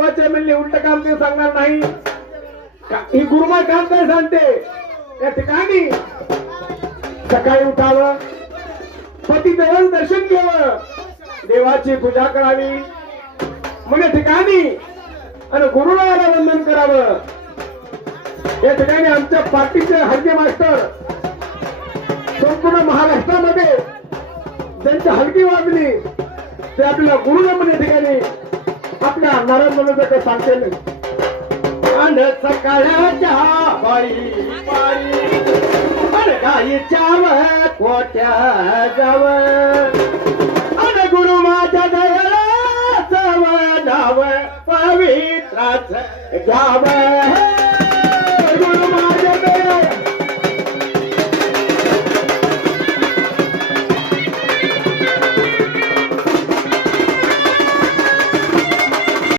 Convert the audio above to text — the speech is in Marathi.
महत्वाचे म्हणले उलट काम ते सांगणार नाही. ही गुरुमा काम काय सांगते. या ठिकाणी सकाळी उठावं, पती देवाचं दर्शन घ्यावं, देवाची पूजा करावी, म्हणजे ठिकाणी आणि गुरुनाला वंदन करावं. या ठिकाणी आमच्या पार्टीचे हलके मास्टर संपूर्ण महाराष्ट्रामध्ये ज्यांची हलकी वाजली ते आपल्या गुरुनाम या ठिकाणी आपल्या नरेंद्र सांगते. आणि सकाळच्या बाई बाई गाईच्या कोट्या जाव आणि गुरु माझ्या दयाला नाव पवित्राच घ्याव.